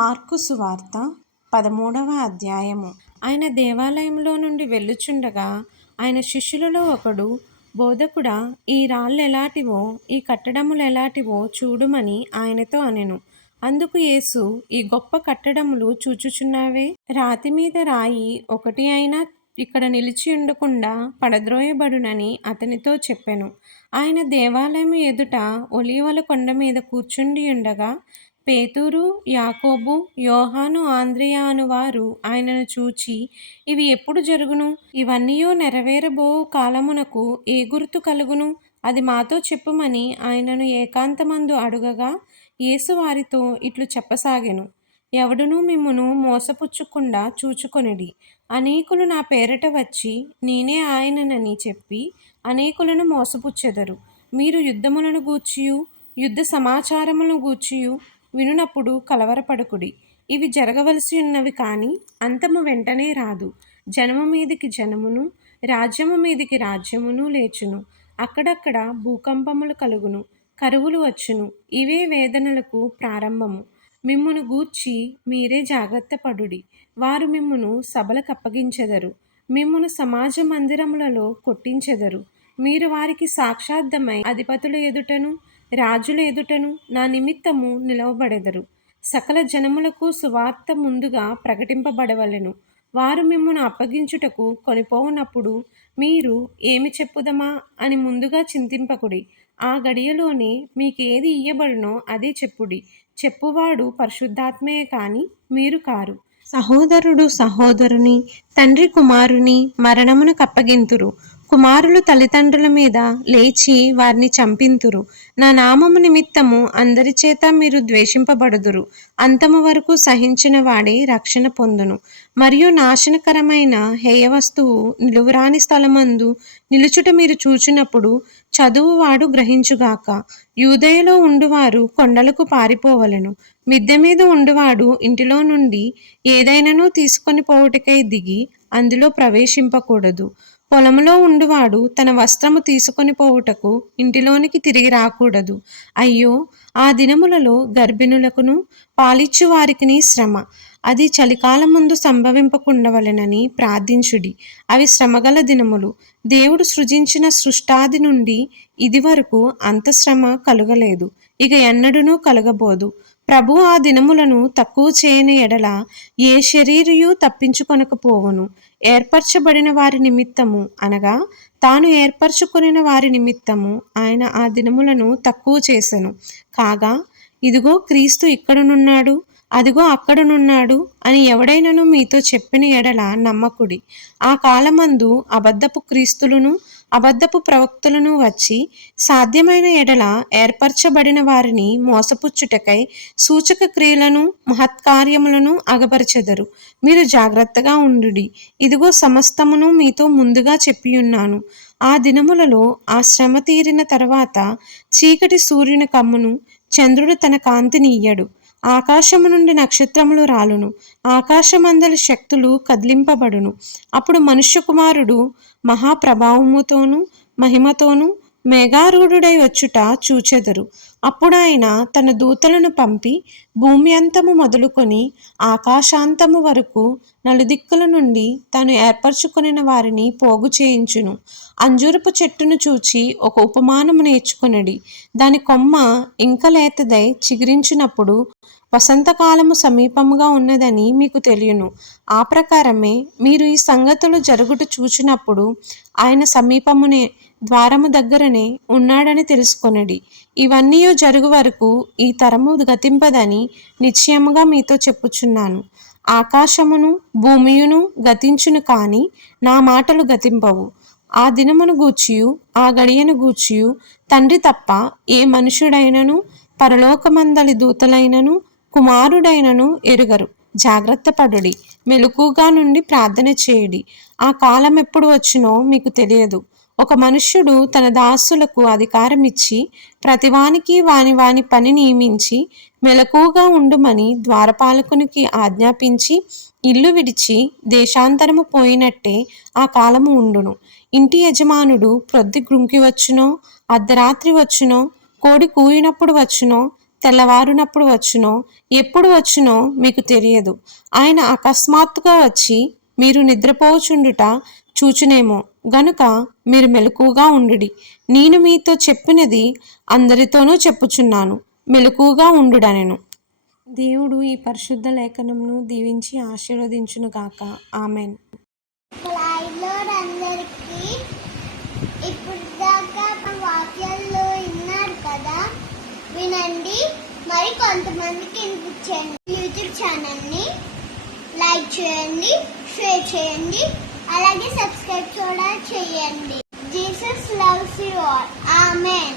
Mark సువార్త 13వ అధ్యాయము. ఆయన దేవాలయంలో నుండి వెళ్ళుచుండగా ఆయన శిష్యులలో ఒకడు, బోధకుడా, ఈ రాళ్ళెలాటివో ఈ కట్టడములెలాటివో చూడుమని ఆయనతో అనెను. అందుకు యేసు, ఈ గొప్ప కట్టడములు చూచుచున్నావే, రాతి మీద రాయి ఒకటి అయినా ఇక్కడ నిలిచి ఉండకుండా పడద్రోయబడునని అతనితో చెప్పెను. ఆయన దేవాలయము ఎదుట ఒలీవల కొండ మీద కూర్చుండి ఉండగా పేతురు, యాకోబు, యోహాను, ఆంద్రెయ అను వారు ఆయనను చూచి, ఇవి ఎప్పుడు జరుగును? ఇవన్నీయు నెరవేరబో కాలమునకు ఏ గుర్తు కలుగును? అది మాతో చెప్పుమని ఆయనను ఏకాంతమందు అడుగగా, యేసు వారితో ఇట్లు చెప్పసాగెను. ఎవడునూ మిమ్మును మోసపుచ్చకుండా చూచుకొనుడి. అనేకులు నా పేరిట వచ్చి నేనే ఆయననని చెప్పి అనేకులను మోసపుచ్చెదరు. మీరు యుద్ధములను గూర్చియు యుద్ధ సమాచారములను గూర్చియు వినునప్పుడు కలవరపడకుడి. ఇవి జరగవలసి ఉన్నవి కానీ అంతము వెంటనే రాదు. జనము మీదికి జనమును, రాజ్యము మీదికి రాజ్యమును లేచును. అక్కడక్కడ భూకంపములు కలుగును, కరువులు వచ్చును. ఇవే వేదనలకు ప్రారంభము. మిమ్మును గూర్చి మీరే జాగ్రత్త పడుడి. వారు మిమ్మును సభలకు అప్పగించెదరు, మిమ్మును సమాజ మందిరములలో కొట్టించెదరు. మీరు వారికి సాక్షార్థమై అధిపతుల ఎదుటను రాజుల ఎదుటను నా నిమిత్తము నిలవబడెదరు. సకల జనములకు సువార్త ముందుగా ప్రకటింపబడవలెను. వారు మిమ్మును అప్పగించుటకు కొనిపోవునప్పుడు మీరు ఏమి చెప్పుదమా అని ముందుగా చింతింపకుడి. ఆ గడియలోనే మీకేది ఇయ్యబడునో అదే చెప్పుడి. చెప్పువాడు పరిశుద్ధాత్మయే కాని మీరు కారు. సహోదరుడు సహోదరుని, తండ్రి కుమారుని మరణమునకు అప్పగింతురు. కుమారులు తల్లిదండ్రుల మీద లేచి వారిని చంపింతురు. నా నామము నిమిత్తము అందరి చేత మీరు ద్వేషింపబడుదురు. అంతము వరకు సహించిన వాడే రక్షణ పొందును. మరియు నాశనకరమైన హేయ వస్తువు నిలువురాని స్థలమందు నిలుచుట మీరు చూచినప్పుడు చదువువాడు గ్రహించుగాక. యూదయలో ఉండువారు కొండలకు పారిపోవలెను. మిద్దె మీద ఉండువాడు ఇంటిలో నుండి ఏదైనాను తీసుకొని పోవుటకై దిగి అందులో ప్రవేశింపకూడదు. పొలములో ఉండువాడు తన వస్త్రము తీసుకొని పోవుటకు ఇంటిలోనికి తిరిగి రాకూడదు. అయ్యో, ఆ దినములలో గర్భిణులకును పాలిచ్చు వారికిని శ్రమ. అది చలికాలముందు సంభవింపకుండవలెనని ప్రార్థించుడి. అవి శ్రమగల దినములు. దేవుడు సృజించిన సృష్టాది నుండి ఇది వరకు అంత శ్రమ కలుగలేదు, ఇక ఎన్నడూనూ కలగబోదు. ప్రభు ఆ దినములను తక్కువ చేయని ఎడల ఏ శరీరియు తప్పించుకొనకపోవును. ఏర్పరచబడిన వారి నిమిత్తము అనగా తాను ఏర్పరచుకొనిన వారి నిమిత్తము ఆయన ఆ దినములను తక్కువ చేసెను. కాగా ఇదిగో క్రీస్తు ఇక్కడనున్నాడు, అదిగో అక్కడనున్నాడు అని ఎవడైనను మీతో చెప్పిన ఎడల నమ్మకుడి. ఆ కాలమందు అబద్ధపు క్రీస్తులను అబద్ధపు ప్రవక్తలను వచ్చి సాధ్యమైన ఎడల ఏర్పరచబడిన వారిని మోసపుచ్చుటకై సూచక క్రియలను మహత్కార్యములను అగపరచెదరు. మీరు జాగ్రత్తగా ఉండుడి. ఇదిగో సమస్తమును మీతో ముందుగా చెప్పియున్నాను. ఆ దినములలో ఆ శ్రమ తీరిన తర్వాత చీకటి సూర్యుని కమ్మును, చంద్రుడు తన కాంతిని ఇయ్యడు. ఆకాశము నుండి నక్షత్రములు రాలును, ఆకాశమందలి శక్తులు కదిలింపబడును. అప్పుడు మనుష్య కుమారుడు మహాప్రభావముతోనూ మహిమతోనూ మేఘారూఢుడై వచ్చుట చూచెదరు. అప్పుడు ఆయన తన దూతలను పంపి భూమి అంతము మొదలుకొని ఆకాశాంతము వరకు నలుదిక్కుల నుండి తాను ఏర్పరచుకొనిన వారిని పోగు చేయించును. అంజూరపు చెట్టును చూచి ఒక ఉపమానము నేర్చుకొనుడి. దాని కొమ్మ ఇంక లేతదై చిగురించినప్పుడు వసంతకాలము సమీపముగా ఉన్నదని మీకు తెలియను. ఆ ప్రకారమే మీరు ఈ సంగతులు జరుగుట చూచినప్పుడు ఆయన సమీపమునే, ద్వారము దగ్గరనే ఉన్నాడని తెలుసుకొనుడి. ఇవన్నీ జరుగు వరకు ఈ తరము గతింపదని నిశ్చయముగా మీతో చెప్పుచున్నాను. ఆకాశమును భూమియును గతించును కానీ నా మాటలు గతింపవు. ఆ దినమును గూర్చియు ఆ గడియను గూర్చియు తండ్రి తప్ప ఏ మనుషుడైనను పరలోకమందలి దూతలైనను కుమారుడైనను ఎరుగరు. జాగ్రత్త పడుడి, మెలకుగా నుండి ప్రార్థన చేయుడి. ఆ కాలం ఎప్పుడు వచ్చునో మీకు తెలియదు. ఒక మనుష్యుడు తన దాసులకు అధికారం ఇచ్చి ప్రతివానికి వాని వాని పని నియమించి మెలకుగా ఉండుమని ద్వారపాలకునికి ఆజ్ఞాపించి ఇల్లు విడిచి దేశాంతరము పోయినట్టే ఆ కాలము ఉండును. ఇంటి యజమానుడు ప్రొద్దు గ్రుంకి వచ్చునో, అర్ధరాత్రి వచ్చునో, కోడి కూయినప్పుడు వచ్చునో తెల్లవారునప్పుడు వచ్చునో ఎప్పుడు వచ్చునో మీకు తెలియదు. ఆయన అకస్మాత్తుగా వచ్చి మీరు నిద్రపోచుండుట చూచునేమో గనుక మీరు మెలకుగా ఉండుడి. నేను మీతో చెప్పినది అందరితోనూ చెప్పుచున్నాను, మెలకుగా ఉండుడనెను. దేవుడు ఈ పరిశుద్ధ లేఖనంను దీవించి ఆశీర్వదించునుగాక. ఆమెన్. ఇప్పుడు దాకా వాక్యాల్లో విన్నారు కదా, వినండి, మరి కొంతమందికి వినిపించండి. యూట్యూబ్ ఛానల్ని లైక్ చేయండి, షేర్ చేయండి, అలాగే సబ్స్క్రైబ్ కూడా చేయండి. Jesus loves you all. Amen.